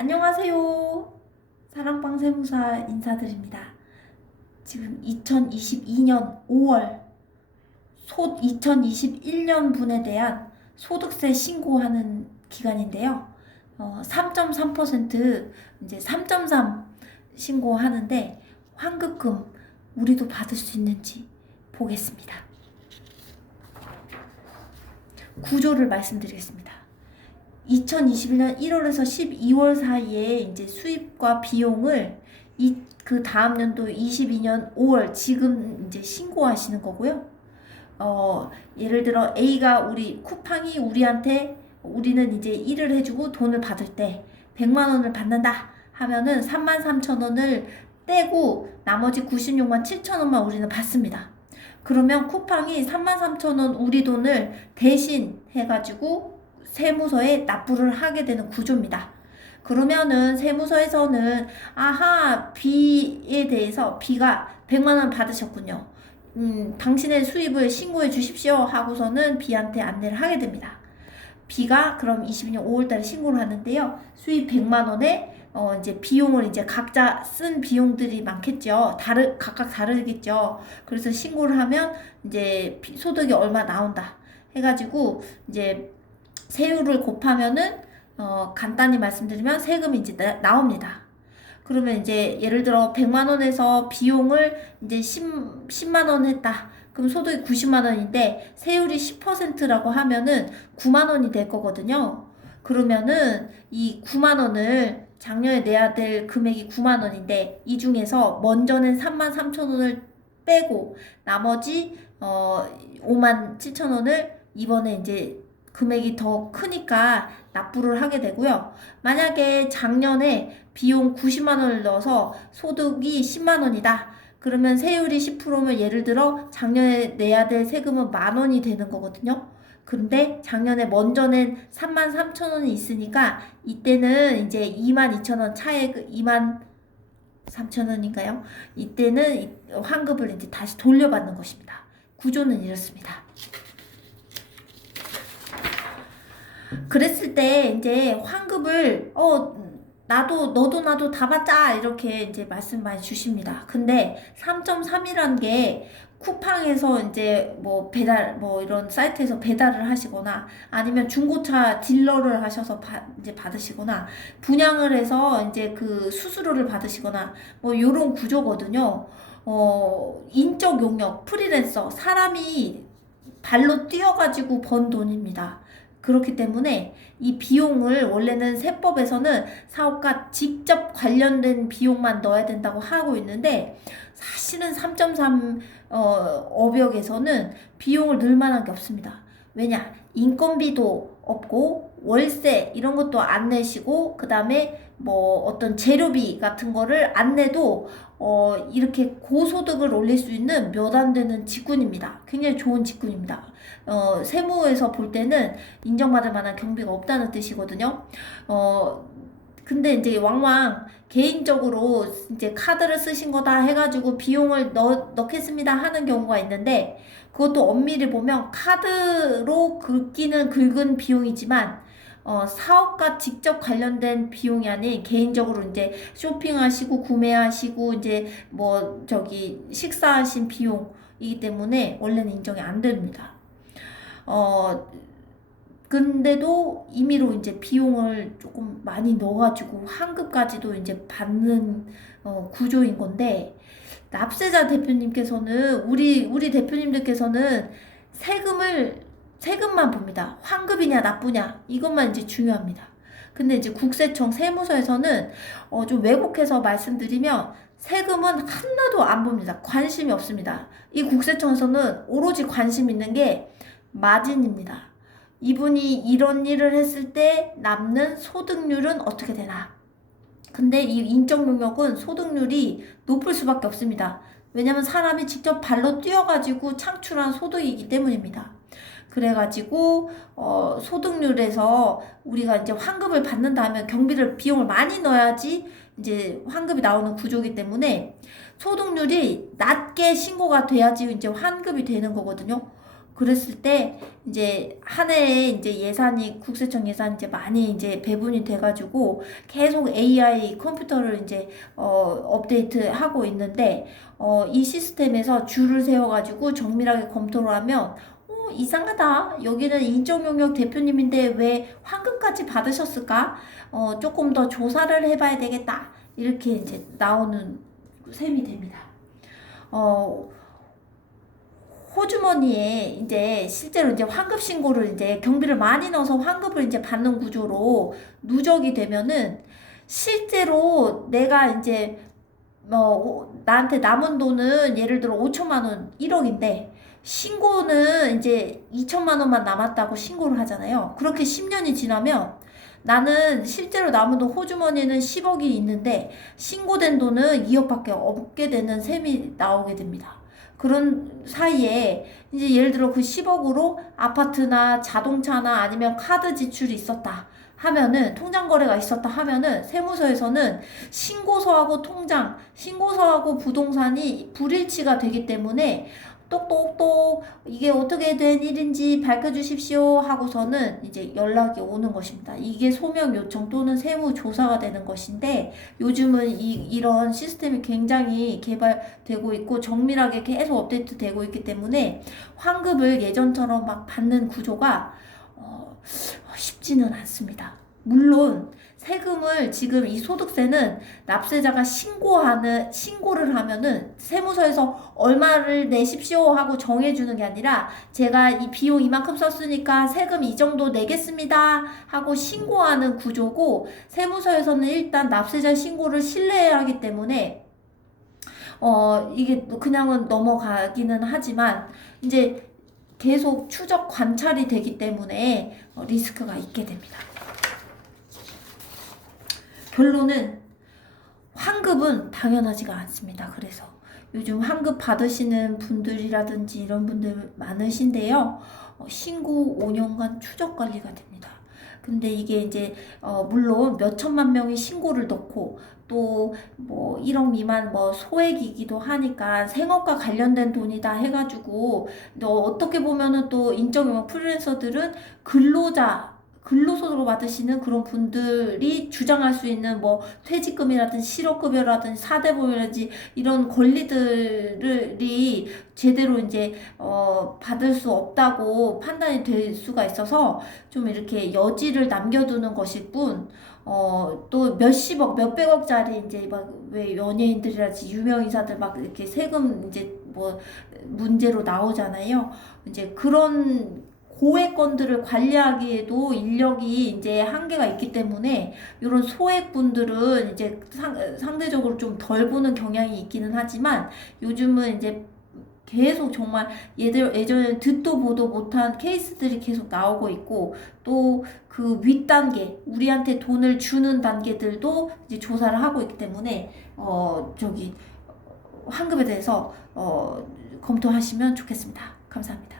안녕하세요. 사랑방 세무사 인사드립니다. 지금 2022년 5월 2021년 분에 대한 소득세 신고하는 기간인데요. 3.3% 이제 3.3 신고하는데 환급금 우리도 받을 수 있는지 보겠습니다. 구조를 말씀드리겠습니다. 2021년 1월에서 12월 사이에 이제 수입과 비용을 그 다음 연도 22년 5월 지금 이제 신고하시는 거고요. 예를 들어 A가 쿠팡이 우리는 이제 일을 해주고 돈을 받을 때 100만 원을 받는다 하면은 33,000원을 떼고 나머지 96만 7천 원만 우리는 받습니다. 그러면 쿠팡이 33,000원 우리 돈을 대신 해가지고 세무서에 납부를 하게 되는 구조입니다. 그러면은 세무서에서는 B에 대해서 B가 100만 원 받으셨군요. 당신의 수입을 신고해 주십시오 하고서는 B한테 안내를 하게 됩니다. B가 그럼 22년 5월달에 신고를 하는데요. 수입 100만 원에 이제 비용을 이제 각자 쓴 비용들이 많겠죠. 각각 다르겠죠. 그래서 신고를 하면 이제 소득이 얼마 나온다 해가지고 이제 세율을 곱하면은 간단히 말씀드리면 세금이 이제 나옵니다. 그러면 이제 예를 들어 100만 원에서 비용을 이제 10만 원 했다. 그럼 소득이 90만 원인데 세율이 10%라고 하면은 9만 원이 될 거거든요. 그러면은 이 9만 원을 작년에 내야 될 금액이 9만 원인데 이 중에서 먼저 낸 3만 3천 원을 빼고 나머지 5만 7천 원을 이번에 이제 금액이 더 크니까 납부를 하게 되고요. 만약에 작년에 비용 90만 원을 넣어서 소득이 10만 원이다. 그러면 세율이 10%면 예를 들어 작년에 내야 될 세금은 만 원이 되는 거거든요. 근데 작년에 먼저 낸 3만 3천 원이 있으니까 이때는 이제 2만 2천 원 차액 2만 3천 원인가요? 이때는 환급을 이제 다시 돌려받는 것입니다. 구조는 이렇습니다. 그랬을 때 이제 환급을 너도 나도 다 받자 이렇게 이제 말씀 많이 주십니다. 근데 3.3이란 게 쿠팡에서 이제 뭐 배달 뭐 이런 사이트에서 배달을 하시거나 아니면 중고차 딜러를 하셔서 이제 받으시거나 분양을 해서 이제 그 수수료를 받으시거나 뭐 요런 구조거든요. 인적 용역 프리랜서 사람이 발로 뛰어가지고 번 돈입니다. 그렇기 때문에 이 비용을 원래는 세법에서는 사업과 직접 관련된 비용만 넣어야 된다고 하고 있는데 사실은 3.3 업역에서는 비용을 넣을 만한 게 없습니다. 왜냐? 인건비도 없고 월세 이런 것도 안 내시고 그 다음에 뭐 어떤 재료비 같은 거를 안 내도 이렇게 고소득을 올릴 수 있는 몇 안 되는 직군입니다. 굉장히 좋은 직군입니다. 세무에서 볼 때는 인정받을 만한 경비가 없다는 뜻이거든요. 근데 이제 왕왕 개인적으로 이제 카드를 쓰신 거다 해가지고 비용을 넣겠습니다 하는 경우가 있는데 그것도 엄밀히 보면 카드로 긁은 비용이지만 사업과 직접 관련된 비용이 아닌 개인적으로 이제 쇼핑하시고 구매하시고 이제 뭐 식사하신 비용이기 때문에 원래는 인정이 안 됩니다. 근데도 임의로 이제 비용을 조금 많이 넣어가지고 환급까지도 이제 받는 구조인 건데 납세자 대표님께서는 우리 대표님들께서는 세금만 봅니다. 환급이냐 납부냐 이것만 이제 중요합니다. 근데 이제 국세청 세무서에서는 좀 왜곡해서 말씀드리면 세금은 하나도 안 봅니다. 관심이 없습니다. 이 국세청에서는 오로지 관심 있는 게 마진입니다. 이분이 이런 일을 했을 때 남는 소득률은 어떻게 되나? 근데 이 인적 용역은 소득률이 높을 수밖에 없습니다. 왜냐면 사람이 직접 발로 뛰어가지고 창출한 소득이기 때문입니다. 그래가지고 소득률에서 우리가 이제 환급을 받는다면 비용을 많이 넣어야지 이제 환급이 나오는 구조이기 때문에 소득률이 낮게 신고가 돼야지 이제 환급이 되는 거거든요. 그랬을 때 이제 한 해에 이제 예산이 국세청 예산이 이제 많이 이제 배분이 돼가지고 계속 AI 컴퓨터를 이제 업데이트하고 있는데 이 시스템에서 줄을 세워가지고 정밀하게 검토를 하면 이상하다. 여기는 인적 용역 대표님인데 왜 환급까지 받으셨을까? 조금 더 조사를 해봐야 되겠다. 이렇게 이제 나오는 셈이 됩니다. 호주머니에 이제 실제로 이제 환급 신고를 이제 경비를 많이 넣어서 환급을 이제 받는 구조로 누적이 되면은 실제로 내가 이제 나한테 남은 돈은 예를 들어 5천만 원, 1억인데 신고는 이제 2천만 원만 남았다고 신고를 하잖아요. 그렇게 10년이 지나면 나는 실제로 남은 돈 호주머니에는 10억이 있는데 신고된 돈은 2억밖에 없게 되는 셈이 나오게 됩니다. 그런 사이에 이제 예를 들어 그 10억으로 아파트나 자동차나 아니면 카드 지출이 있었다 하면은 통장 거래가 있었다 하면은 세무서에서는 신고서하고 통장, 신고서하고 부동산이 불일치가 되기 때문에 똑똑똑 이게 어떻게 된 일인지 밝혀주십시오 하고서는 이제 연락이 오는 것입니다. 이게 소명 요청 또는 세무 조사가 되는 것인데 요즘은 이런 시스템이 굉장히 개발되고 있고 정밀하게 계속 업데이트 되고 있기 때문에 환급을 예전처럼 막 받는 구조가 쉽지는 않습니다. 물론 세금을 지금 이 소득세는 납세자가 신고를 하면은 세무서에서 얼마를 내십시오 하고 정해주는 게 아니라 제가 이 비용 이만큼 썼으니까 세금 이 정도 내겠습니다 하고 신고하는 구조고 세무서에서는 일단 납세자 신고를 신뢰해야 하기 때문에 이게 그냥은 넘어가기는 하지만 이제 계속 추적 관찰이 되기 때문에 리스크가 있게 됩니다. 결론은 환급은 당연하지가 않습니다. 그래서 요즘 환급 받으시는 분들이라든지 이런 분들 많으신데요. 신고 5년간 추적 관리가 됩니다. 근데 이게 이제 물론 몇 천만 명이 신고를 넣고 또 뭐 1억 미만 뭐 소액이기도 하니까 생업과 관련된 돈이다 해가지고 어떻게 보면은 또 인적용역 프리랜서들은 근로소득을 받으시는 그런 분들이 주장할 수 있는 뭐 퇴직금이라든지 실업급여라든지 사대보험이라든지 이런 권리들이 제대로 이제 받을 수 없다고 판단이 될 수가 있어서 좀 이렇게 여지를 남겨두는 것일 뿐 또 몇십억, 몇백억짜리 이제 막 왜 연예인들이라든지 유명 인사들 막 이렇게 세금 이제 뭐 문제로 나오잖아요. 이제 그런 고액건들을 관리하기에도 인력이 이제 한계가 있기 때문에 이런 소액분들은 이제 상대적으로 좀 덜 보는 경향이 있기는 하지만 요즘은 이제 계속 정말 예전에 듣도 보도 못한 케이스들이 계속 나오고 있고 또 그 윗단계 우리한테 돈을 주는 단계들도 이제 조사를 하고 있기 때문에 환급에 대해서 검토하시면 좋겠습니다. 감사합니다.